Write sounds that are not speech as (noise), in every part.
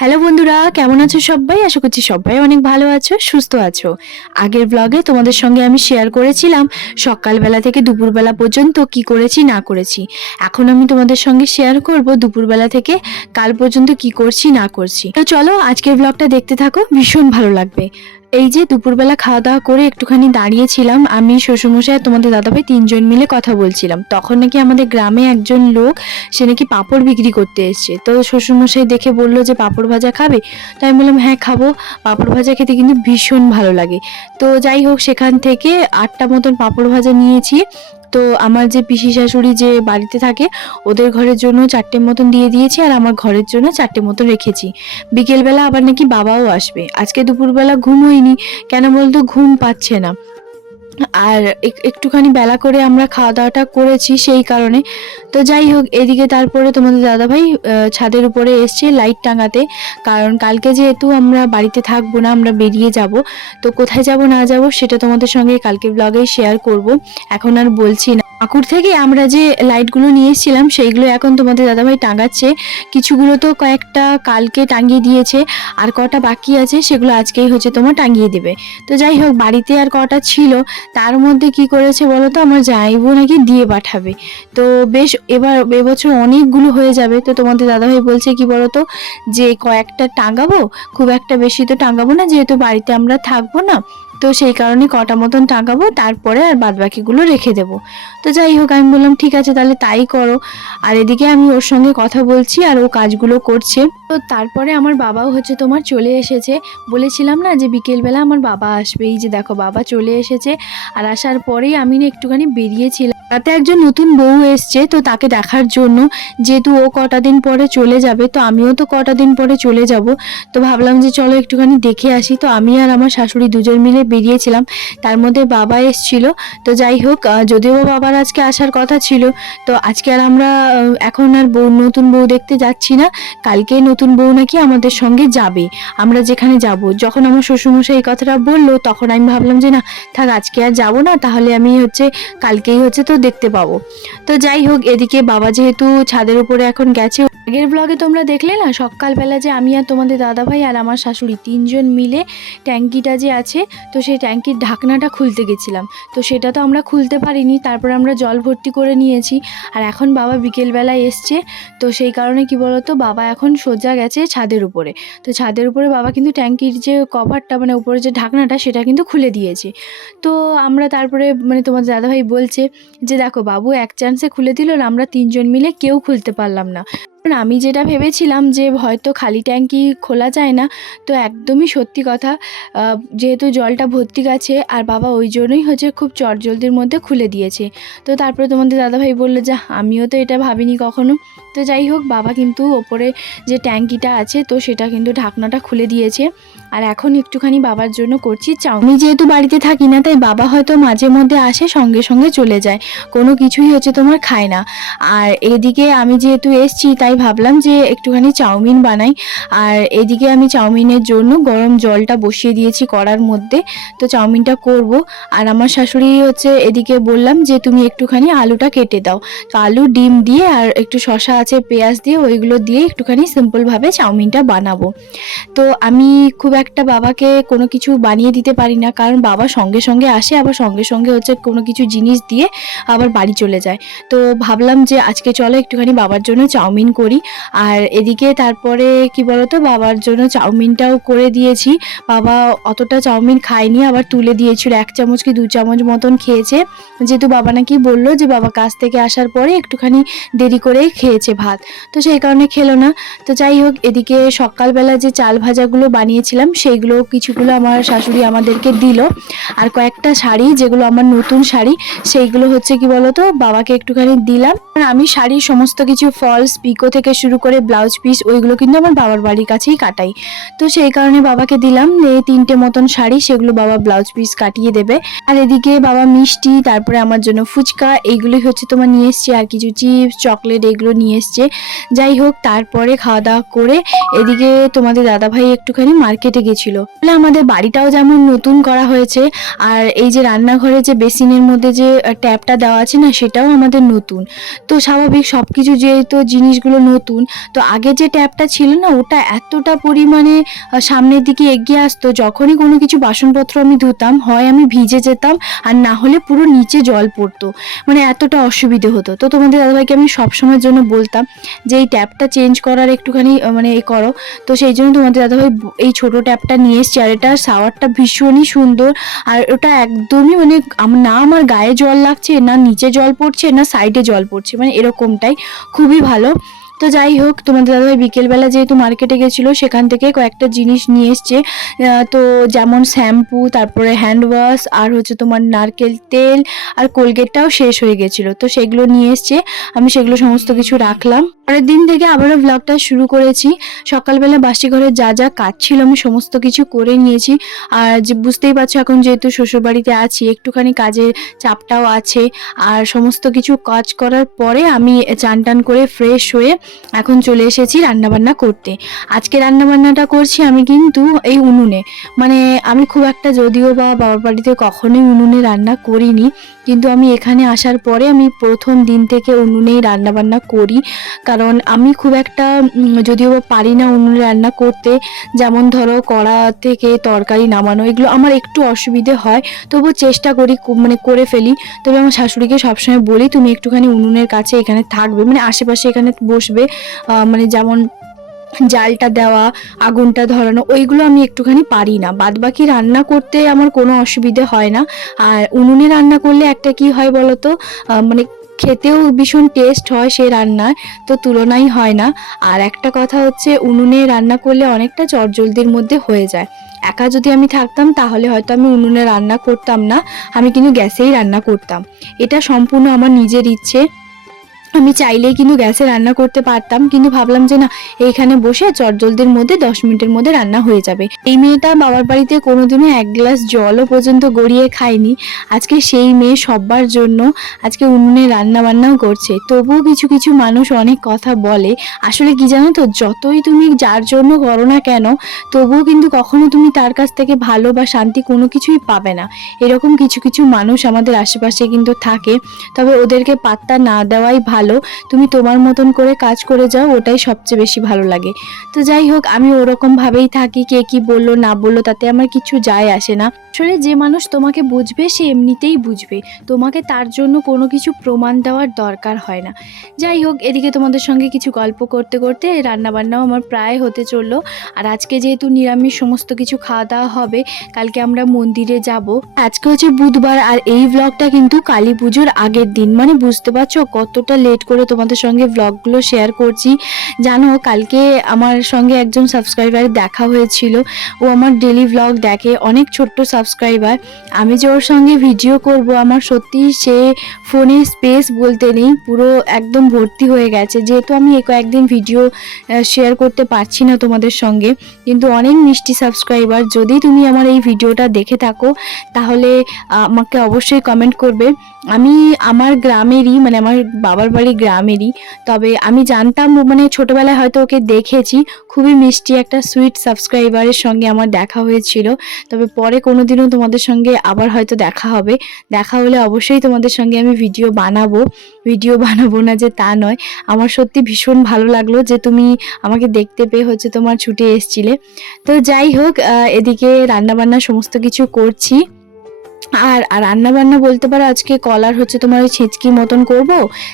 Hello বন্ধুরা, কেমন আছো সবাই? আশা করছি সবাই অনেক ভালো আছো, সুস্থ আছো। আগের ব্লগে তোমাদের সঙ্গে আমি শেয়ার করেছিলাম সকালবেলা থেকে দুপুরবেলা পর্যন্ত কি করেছি, না করেছি। এখন আমি তোমাদের সঙ্গে শেয়ার করব দুপুরবেলা থেকে কাল পর্যন্ত কি করছি, না করছি। তো চলো আজকের ব্লগটা দেখতে থাকো, ভীষণ ভালো লাগবে। এই যে দুপুরবেলা খাওয়া দাওয়া করে একটুখানি দাঁড়িয়েছিলাম, আমি শ্বশুরমশাই আর তোমাদের দাদাভাই তিনজন মিলে কথা বলছিলাম। তখন নাকি আমাদের গ্রামে একজন লোক, সে নাকি পাঁপড় বিক্রি করতে এসছে। তো শ্বশুরমশাই দেখে বলল যে, পাঁপড় ভাজা খাবে? তো আমি বললাম হ্যাঁ খাব। পাঁপড় ভাজা খেতে কিন্তু ভীষণ ভালো লাগে। তো যাই হোক, সেখান থেকে আটটা মতন পাঁপড় ভাজা নিয়েছি। তো আমার যে পিসি শাশুড়ি যে বাড়িতে থাকে, ওদের ঘরের জন্য চারটে মতন দিয়ে দিয়েছি আর আমার ঘরের জন্য চারটে মতন রেখেছি। বিকেলবেলা আবার নাকি বাবাও আসবে। আজকে দুপুরবেলা ঘুম হয়নি। কেন বলতো? ঘুম পাচ্ছে না। আর এক- একটুখানি বেলা করে আমরা খাওয়া দাওয়াটা করেছি সেই কারণে। তো যাই হোক, এদিকে তারপরে তোমাদের দাদাভাই ছাদের উপরে এসছে লাইট টাঙাতে। কারণ কালকে যেহেতু আমরা বাড়িতে থাকব না, আমরা বেরিয়ে যাব। তো কোথায় যাব, না যাব, সেটা তোমাদের সঙ্গে কালকে ব্লগেই শেয়ার করব। এখন আর বলছি না। ঠাকুর থেকে আমরা যে লাইটগুলো নিয়ে এসেছিলাম, সেইগুলো এখন তোমাদের দাদাভাই টাঙাচ্ছে। কিছুগুলো তো কয়েকটা কালকে টাঙিয়ে দিয়েছে, আর কটা বাকি আছে, সেগুলো আজকেই হচ্ছে তোমার টাঙিয়ে দেবে। তো যাই হোক, বাড়িতে আর কটা ছিল, তার মধ্যে কি করেছে বলো তো? আমার জাইবু নাকি দিয়ে পাঠাবে। তো বেশ, এবার এবছর অনেকগুলো হয়ে যাবে। তো তোমাদের দাদাভাই বলছে কি বলো তো? যে কয়েকটা টাঙাবো, খুব একটা বেশি তো টাঙাবো না, যেহেতু বাড়িতে আমরা থাকব না। তো সেই কারণে কটা মতন টাকাবো তারপরে আর বাদ বাকিগুলো রেখে দেবো। তো যাই হোক, আমি বললাম, ঠিক আছে, তাহলে তাই করো। আর এদিকে আমি ওর সঙ্গে কথা বলছি আর ও কাজগুলো করছে। তো তারপরে আমার বাবাও হচ্ছে তোমার চলে এসেছে। বলেছিলাম না যে বিকেলবেলা আমার বাবা আসবে। এই যে দেখো, বাবা চলে এসেছে। আর আসার পরেই আমি না একটুখানি বেরিয়েছিলাম। তাতে একজন নতুন বউ এসছে, তো তাকে দেখার জন্য যেহেতু ও কটা দিন পরে চলে যাবে, তো আমিও তো কটা দিন পরে চলে যাব। তো ভাবলাম যে চলো একটুখানি দেখে আসি। তো আমি আর আমার শাশুড়ি দুজন মিলে বেরিয়েছিলাম, তার মধ্যে বাবা এসছিল। তো যাই হোক যদিও বাবার আজকে আসার কথা ছিল, তো আজকে আর আমরা এখন আর বউ, নতুন বউ দেখতে যাচ্ছি না। কালকে নতুন বউ নাকি আমাদের সঙ্গে যাবে, আমরা যেখানে যাব। যখন আমার শ্বশুরমশাই এই কথাটা বলল, তখন আমি ভাবলাম যে না, থাক আজকে আর যাব না, তাহলে আমি হচ্ছে, কালকেই হচ্ছে তো দেখতে পাবো। তো যাই হোক, এদিকে বাবা যেহেতু ছাদের উপরে এখন গেছে, আগের ব্লগে তোমরা দেখলে না, সকালবেলা যে আমি আর তোমাদের দাদাভাই আর আমার শাশুড়ি তিনজন মিলে ট্যাঙ্কিটা যে আছে, তো সেই ট্যাঙ্কির ঢাকনাটা খুলতে গেছিলাম। তো সেটা তো আমরা খুলতে পারিনি, তারপর আমরা জল ভর্তি করে নিয়েছি। আর এখন বাবা বিকেলবেলায় এসছে, তো সেই কারণে কি বলতো, বাবা এখন সোজা গেছে ছাদের উপরে। তো ছাদের উপরে বাবা কিন্তু ট্যাঙ্কির যে কভারটা মানে উপরে যে ঢাকনাটা, সেটা কিন্তু খুলে দিয়েছে। তো আমরা তারপরে মানে তোমার দাদাভাই বলছে যে দেখো বাবু এক চান্সে খুলে দিল আমরা তিনজন মিলে কেউ খুলতে পারলাম না। আমি যেটা ভেবেছিলাম যে হয়তো খালি ট্যাঙ্কি খোলা যায় না, তো একদমই সত্যি কথা যেহেতু জলটা ভর্তি গেছে আর বাবা ওই জন্যই হচ্ছে খুব চটজলদির মধ্যে খুলে দিয়েছে। তো তারপরে তোমাদের দাদাভাই বলল, যা, আমিও তো এটা ভাবিনি কখনো। তো যাই হোক, বাবা কিন্তু ওপরে যে ট্যাঙ্কিটা আছে, তো সেটা কিন্তু ঢাকনাটা খুলে দিয়েছে। আর এখন একটুখানি বাবার জন্য করছি চাউনি যেহেতু বাড়িতে থাকি না, তাই বাবা হয়তো মাঝে মধ্যে আসে, সঙ্গে সঙ্গে চলে যায়। কোনো কিছুই হচ্ছে তোমার খায় না। আর এদিকে আমি যেহেতু এসছি, তাই ভাবলাম যে একটুখানি চাউমিন বানাই। আর এদিকে আমি চাউমিনের জন্য গরম জলটা বসিয়ে দিয়েছি কড়ার মধ্যে। তো চাউমিনটা করব। আর আমার শাশুড়ি হচ্ছে এদিকে বললাম যে, তুমি একটুখানি আলুটা কেটে দাও। তো আলু, ডিম দিয়ে আর একটু শশা আছে, পেঁয়াজ দিয়ে ওইগুলো দিয়ে একটুখানি সিম্পলভাবে চাউমিনটা বানাবো। তো আমি খুব একটা বাবাকে কোনো কিছু বানিয়ে দিতে পারি না, কারণ বাবা সঙ্গে সঙ্গে আসে, আবার সঙ্গে সঙ্গে হচ্ছে কোনো কিছু জিনিস দিয়ে আবার বাড়ি চলে যায়। তো ভাবলাম যে, আজকে চলো একটুখানি বাবার জন্য চাউমিন করি। আর এদিকে তারপরে কি বলতো, বাবার জন্য চাউমিনটাও করে দিয়েছি। বাবা অতটা চাউমিন খায়নি, আবার তুলে দিয়েছিল। এক চামচ কি দু চামচ মতন খেয়েছে। যেহেতু বাবা নাকি বলল যে, বাবা কাজ থেকে আসার পরে একটুখানি দেরি করেই খেয়েছে ভাত। তো সেই কারণে খেলো না। তো যাই হোক, এদিকে সকালবেলা যে চাল ভাজাগুলো বানিয়েছিলাম সেইগুলো কিছুগুলো আমার শাশুড়ি আমাদেরকে দিল। আর কয়েকটা শাড়ি, যেগুলো আমার নতুন শাড়ি, সেইগুলো হচ্ছে কি বলতো, বাবাকে একটুখানি দিলাম। আমি শাড়ির সমস্ত কিছু ফলস পিকো থেকে শুরু করে ব্লাউজ পিস, ওইগুলো কিন্তু আমার বাবার বাড়ির কাছেই কাটাই। তো সেই কারণে বাবাকে দিলাম এই তিনটে মতন শাড়ি, সেগুলো বাবা ব্লাউজ পিস কাটিয়ে দেবে। আর এদিকে বাবা মিষ্টি, তারপরে আমার জন্য ফুচকা, এইগুলোই হচ্ছে তোমার নিয়ে এসছে, আর কিছু চিপস, চকলেট এগুলো নিয়ে এসছে। যাই হোক, তারপরে খাওয়া দাওয়া করে এদিকে তোমাদের দাদাভাই একটুখানি মার্কেটে গেছিল। তাহলে আমাদের বাড়িটাও যেমন নতুন করা হয়েছে, আর এই যে রান্নাঘরে যে বেসিনের মধ্যে যে ট্যাপটা দেওয়া আছে না, সেটাও আমাদের নতুন। তো স্বাভাবিক সব কিছু যেহেতু জিনিসগুলো নতুন। তো আগে যে ট্যাপটা ছিল না, ওটা এতটা পরিমাণে সামনের দিকে এগিয়ে আসতো, যখনই কোনো কিছু বাসনপত্র আমি ধুতাম, হয় আমি ভিজে যেতাম, আর না হলে পুরো নিচে জল পড়তো। মানে এতটা অসুবিধে হতো। তো তোমাদের দাদাভাইকে আমি সবসময়ের জন্য বলতাম যে, এই ট্যাপটা চেঞ্জ করার একটুখানি মানে এ করো। তো সেই জন্য তোমাদের দাদাভাই এই ছোট ট্যাপটা নিয়ে এসছে, আর এটার শাওয়ারটা ভীষণই সুন্দর। আর ওটা একদমই মানে না আমার গায়ে জল লাগছে, না নিচে জল পড়ছে, না সাইডে জল পড়ছে মানে এরকমটাই। খুবই ভালো। তো যাই হোক, তোমাদের দাদাভাই বিকেলবেলা যেহেতু মার্কেটে গেছিল, সেখান থেকে কয়েকটা জিনিস নিয়ে এসছে। তো যেমন শ্যাম্পু, তারপরে হ্যান্ড ওয়াশ আর হচ্ছে তোমার নারকেল তেল, আর কোলগেটটাও শেষ হয়ে গেছিল। তো সেগুলো নিয়ে এসছে। আমি সেগুলো সমস্ত কিছু রাখলাম। পরের দিন থেকে আবারও ব্লগটা শুরু করেছি। সকালবেলা বাসি ঘরে যা যা কাজ ছিল, আমি সমস্ত কিছু করে নিয়েছি। আর যে বুঝতেই পারছ এখন যেহেতু শ্বশুরবাড়িতে আছি, একটুখানি কাজের চাপটাও আছে। আর সমস্ত কিছু কাজ করার পরে আমি চান টান করে ফ্রেশ হয়ে এখন চলে এসেছি রান্নাবান্না করতে। আজকে রান্নাবান্নাটা করছি আমি কিন্তু এই উনুনে। মানে আমি খুব একটা যদিও বা বাবার বাড়িতে কখনোই উনুনে রান্না করিনি, কিন্তু আমি এখানে আসার পরে আমি প্রথম দিন থেকে উনুনেই রান্নাবান্না করি। কারণ আমি খুব একটা যদিও বা পারি না উনুনে রান্না করতে, যেমন ধরো কড়া থেকে তরকারি নামানো, এগুলো আমার একটু অসুবিধে হয় তবুও চেষ্টা করি মানে করে ফেলি। তবে আমার শাশুড়িকে সবসময় বলি, তুমি একটুখানি উনুনের কাছে এখানে থাকবে। মানে আশেপাশে এখানে বসবে আহ, মানে যেমন জালটা দেওয়া আগুনটা ধরানো ওইগুলো আমি একটুখানি পারি না। বাদ বাকি রান্না করতে আমার কোনো অসুবিধে হয় না। আর উনুনে রান্না করলে একটা কি হয় বলো তো আহ, মানে খেতেও ভীষণ টেস্ট হয় সেই রান্নার তো তুলনাই হয় না। আর একটা কথা হচ্ছে উনুনে রান্না করলে অনেকটা চটজলদির মধ্যে হয়ে যায়। একা যদি আমি থাকতাম তাহলে হয়তো আমি উনুনে রান্না করতাম না আমি কিন্তু গ্যাসেই রান্না করতাম। এটা সম্পূর্ণ আমার নিজের ইচ্ছে। আমি চাইলেই কিন্তু গ্যাসে রান্না করতে পারতাম, কিন্তু ভাবলাম যে না, এইখানে বসে চটজলদির মধ্যে দশ মিনিটের মধ্যে রান্না হয়ে যাবে। এই মেয়েটা বাবার বাড়িতে কোনোদিনও এক গ্লাস জলও পর্যন্ত গড়িয়ে খায়নি। আজকে সেই মেয়ে সবার জন্য আজকে উনুনে রান্না বান্নাও করছে। তবুও কিছু কিছু মানুষ অনেক কথা বলে। আসলে কি জানো তো, যতই তুমি যার জন্য করো না কেন, তবুও কিন্তু কখনো তুমি তার কাছ থেকে ভালো বা শান্তি কোনো কিছুই পাবে না। এরকম কিছু কিছু মানুষ আমাদের আশেপাশে কিন্তু থাকে। তবে ওদেরকে পাত্তা না দেওয়াই ভালো। তুমি তোমার মতন করে কাজ করে যাও, ওটাই সবচেয়ে বেশি ভালো লাগে। তো যাই হোক, আমি ওরকম ভাবেই থাকি, কে কি বলল, না বলল, তাতে আমার কিছু যায় আসে না। আসলে যে মানুষ তোমাকে বুঝবে, সে এমনিতেই বুঝবে। তোমাকে তার জন্য কোনো কিছু প্রমাণ দেওয়ার দরকার হয় না। যাই হোক, এদিকে তোমাদের সঙ্গে কিছু গল্প করতে করতে রান্নাবান্নাও আমার প্রায় হতে চলল। আর আজকে যেহেতু নিরামিষ সমস্ত কিছু খাওয়া দাওয়া হবে, কালকে আমরা মন্দিরে যাব। আজকে হচ্ছে বুধবার, আর এই ব্লগটা কিন্তু কালী পুজোর আগের দিন। মানে বুঝতে পারছ কতটা লেট করে তোমাদের সঙ্গে ব্লগগুলো শেয়ার করছি। জানো, কালকে আমার সঙ্গে একজন সাবস্ক্রাইবার দেখা হয়েছিল। ও আমার ডেলি ব্লগ দেখে অনেক ছোট্ট সাবস্ক্রাইবার আমি যে ওর সঙ্গে ভিডিও করব, আমার সত্যি সে ফোনে স্পেস বলতে নেই, পুরো একদম ভর্তি হয়ে গেছে। যেহেতু আমি এই কয়েকদিন ভিডিও শেয়ার করতে পারছি না তোমাদের সঙ্গে, কিন্তু অনেক মিষ্টি সাবস্ক্রাইবার যদি তুমি আমার এই ভিডিওটা দেখে থাকো, তাহলে আমাকে অবশ্যই কমেন্ট করবে। আমি আমার গ্রামেরই মানে আমার বাবার বাড়ি গ্রামেরই, তবে আমি জানতাম মানে ছোটোবেলায় হয়তো ওকে দেখেছি, খুবই মিষ্টি একটা সুইট সাবস্ক্রাইবারের সঙ্গে আমার দেখা হয়েছিল, তবে পরে কোনো দিনও তোমাদের সঙ্গে আবার হয়তো দেখা হবে, দেখা হলে অবশ্যই তোমাদের সঙ্গে আমি ভিডিও বানাবো ভিডিও (laughs) বানাবো না যে তা নয়, আমার সত্যি ভীষণ ভালো লাগল যে তুমি আমাকে দেখতে পেয়ে হচ্ছে তোমার ছুটে এসছিলে, তো যাই হোক এদিকে রান্নাবান্না সমস্ত কিছু করছি। আর আর রান্না বান্না বলতে পারো আজকে কলার হচ্ছে তোমার ওই ছেঁচকি মতন করব,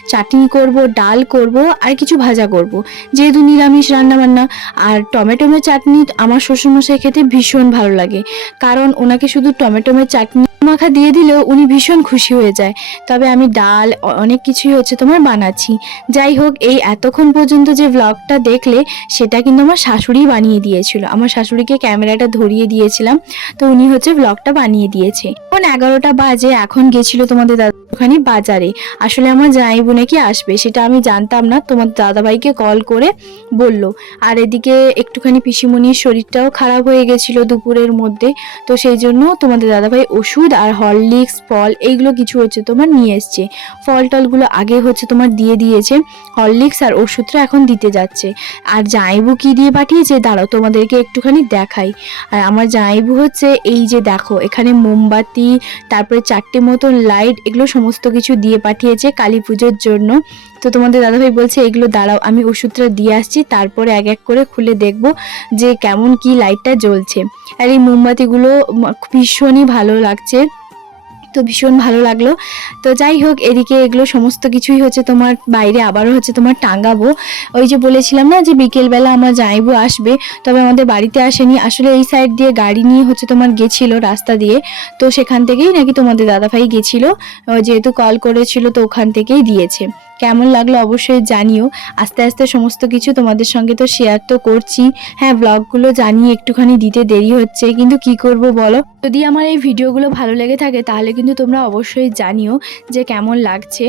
চাটনি করব, ডাল করব, আর কিছু ভাজা করব। যেহেতু নিরামিষ রান্না বান্না আর টমেটোমের চাটনি আমার শ্বশুরমশাই খেতে ভীষণ ভালো লাগে। কারণ ওনাকে শুধু টমেটোমের চাটনি মাখা দিয়ে দিলেও উনি ভীষণ খুশি হয়ে যায়। তবে আমি ডাল অনেক কিছুই হচ্ছে তোমার বানাচ্ছি। যাই হোক, এই এতক্ষণ পর্যন্ত যে ব্লগটা দেখলে, সেটা কিন্তু আমার শাশুড়ি বানিয়ে দিয়েছিল। আমার শাশুড়িকে ক্যামেরাটা ধরিয়ে দিয়েছিলাম। তো উনি হচ্ছে ব্লগটা বানিয়ে দিয়েছে। এখন এগারোটা বাজে, এখন গেছিল তোমাদের দাদা ওখানে বাজারে। আসলে আমার জামাইবু নাকি আসবে, সেটা আমি জানতাম না। তোমার দাদাভাইকে কল করে বলল। আর এদিকে একটুখানি পিসিমণির শরীরটাও খারাপ হয়ে গেছিল দুপুরের মধ্যে। তো সেই জন্য তোমাদের দাদাভাই ওষুধ আর হরলিক্স, ফল এইগুলো কিছু হচ্ছে তোমার নিয়ে এসছে। ফল টলগুলো আগে হচ্ছে তোমার দিয়ে দিয়েছে। হরলিক্স আর ওষুধটা এখন দিতে যাচ্ছে। আর জামাইবু কি দিয়ে পাঠিয়েছে দাঁড়াও তোমাদেরকে একটুখানি দেখাই। আর আমার জামাইবু হচ্ছে এই যে দেখো, এখানে মোমবাতি, তারপরে চারটে মতন লাইট এগুলো সমস্ত কিছু দিয়ে পাঠিয়েছে কালী পুজোর জন্য। তো তোমাদের দাদাভাই বলছে, এগুলো দাঁড়াও, আমি ওষুধটা দিয়ে আসছি, তারপরে এক এক করে খুলে দেখব যে কেমন কি লাইটটা জ্বলছে। আর এই মোমবাতিগুলো ভীষণই ভালো লাগছে। তো ভীষণ ভালো লাগল। তো যাই হোক, এদিকে এগুলো সমস্ত কিছুই হচ্ছে তোমার বাইরে, আবারও হচ্ছে তোমার টাঙ্গাবো ওই যে বলেছিলাম না যে বিকেলবেলা আমার যাইবো আসবে, তবে আমাদের বাড়িতে আসেনি। আসলে এই সাইড দিয়ে গাড়ি নিয়ে হচ্ছে তোমার গেছিল রাস্তা দিয়ে। তো সেখান থেকেই নাকি তোমাদের দাদাভাই গেছিল যেহেতু কল করেছিল তো ওখান থেকেই দিয়েছে। কেমন লাগল অবশ্যই জানিও। আস্তে আস্তে সমস্ত কিছু তোমাদের সঙ্গে তো শেয়ার তো করছি। হ্যাঁ ব্লগগুলো জানিয়ে একটুখানি দিতে দেরি হচ্ছে, কিন্তু কি করব বলো? যদি আমার এই ভিডিওগুলো ভালো লেগে থাকে, তাহলে কিন্তু তোমরা অবশ্যই জানিও যে কেমন লাগছে।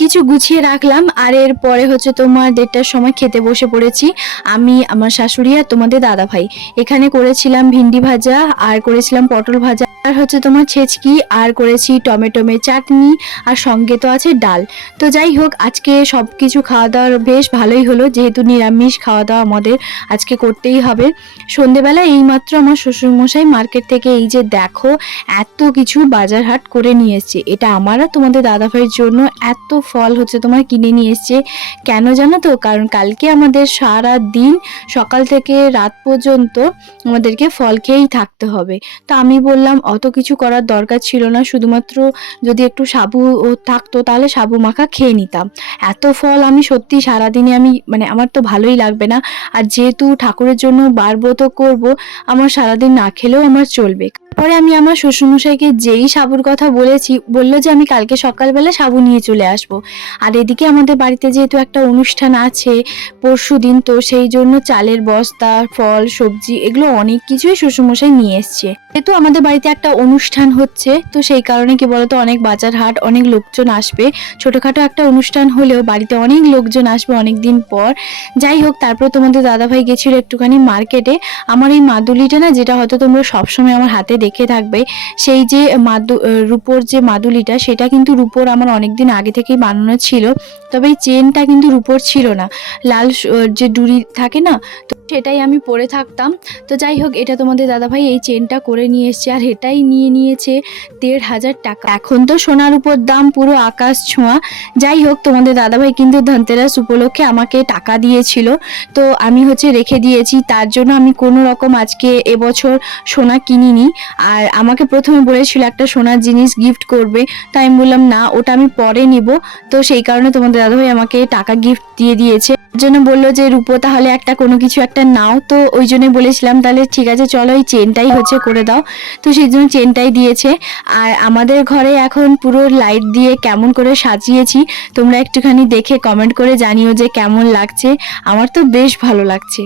কিছু গুছিয়ে রাখলাম, আর এরপরে হচ্ছে তোমার দেড়টার সময় খেতে বসে পড়েছি। আমি, আমার শাশুড়ি আর তোমাদের দাদা ভাই এখানে করেছিলাম ভিন্ডি ভাজা, আর করেছিলাম পটল ভাজা। আর হচ্ছে তোমার ছেচকি, আর করেছি টমেটোমের চাটনি, আর সঙ্গে তো আছে ডাল। তো যাই হোক, আজকে সব কিছু খাওয়া দাওয়ার বেশ ভালোই হলো, যেহেতু নিরামিষ খাওয়া দাওয়া আমাদের আজকে করতেই হবে। সন্ধেবেলা এইমাত্র আমার শ্বশুরমশাই মার্কেট থেকে এই যে দেখো, এত কিছু বাজার হাট করে নিয়ে এসছে। এটা আমার আর তোমাদের দাদাভাইয়ের জন্য এত ফল হচ্ছে তোমার কিনে নিয়ে এসছে। কেন জানো তো? কারণ কালকে আমাদের সারা দিন সকাল থেকে রাত পর্যন্ত আমাদেরকে ফল খেয়েই থাকতে হবে। তো আমি বললাম অত কিছু করার দরকার ছিল না। শুধুমাত্র যদি একটু সাবু থাকতো, তাহলে সাবু মাখা খেয়ে নিতাম। এত ফল আমি সত্যি সারাদিনে আমি মানে আমার তো ভালোই লাগবে না। আর যেহেতু ঠাকুরের জন্য বারব্রত করব, আমার সারাদিন না খেলেও আমার চলবে। পরে আমি আমার শ্বশুরমশাইকে যেই সাবুর কথা বলেছি, বলল যে আমি কালকে সকালবেলা সাবু নিয়ে চলে আসব। আর এদিকে আমাদের বাড়িতে যেহেতু একটা অনুষ্ঠান আছে, পরশু দিন, তো সেই জন্য চালের বস্তা, ফল, সবজি, এগুলো অনেক কিছুই শ্বশুরমশাই নিয়ে এসছে। যেহেতু আমাদের বাড়িতে একটা অনুষ্ঠান হচ্ছে, তো সেই কারণে কি বলতো, অনেক বাজার হাট, অনেক লোকজন আসবে। ছোটোখাটো একটা অনুষ্ঠান হলেও বাড়িতে অনেক লোকজন আসবে অনেক দিন পর। যাই হোক, তারপর তোমাদের দাদাভাই গেছিল একটুখানি মার্কেটে। আমার এই মাদুলিটা না, যেটা হয়তো তোমরা সবসময় আমার হাতে দেখে থাকবে, সেই যে মাদু রূপোর যে মাদুলিটা, সেটা কিন্তু রূপোর আমার অনেক দিন আগে থেকেই বানানো ছিল। তবে এই চেনটা কিন্তু রূপোর ছিল না। লাল যে ডুরি থাকে না, তো সেটাই আমি পরে থাকতাম। তো যাই হোক, এটা তোমাদের দাদাভাই এই চেনটা করে নিয়ে এসছে আর এটাই নিয়ে নিয়েছে দেড় হাজার টাকা। এখন তো সোনার উপর দাম পুরো আকাশ ছোঁয়া। যাই হোক, তোমাদের দাদাভাই কিন্তু ধনতেরাস উপলক্ষে আমাকে টাকা দিয়েছিল। তো আমি হচ্ছে রেখে দিয়েছি। তার জন্য আমি কোনো রকম আজকে এবছর সোনা কিনিনি। আর আমাকে প্রথমে বলেছিল একটা সোনার জিনিস গিফট করবে। তাই আমি বললাম, না, ওটা আমি পরে নিব। তো সেই কারণে তোমাদের দাদাভাই আমাকে টাকা গিফট দিয়ে দিয়েছে। জন্য বলল যে, রূপো, তাহলে একটা কোনো কিছু একটা নাও। তো ওই জন্য বলেছিলাম, তাহলে ঠিক আছে, চলো ওই চেনটাই হচ্ছে করে দাও। তো সেই জন্য চেনটাই দিয়েছে। আর আমাদের ঘরে এখন পুরো লাইট দিয়ে কেমন করে সাজিয়েছি, তোমরা একটুখানি দেখে কমেন্ট করে জানিও যে কেমন লাগছে। আমার তো বেশ ভালো লাগছে।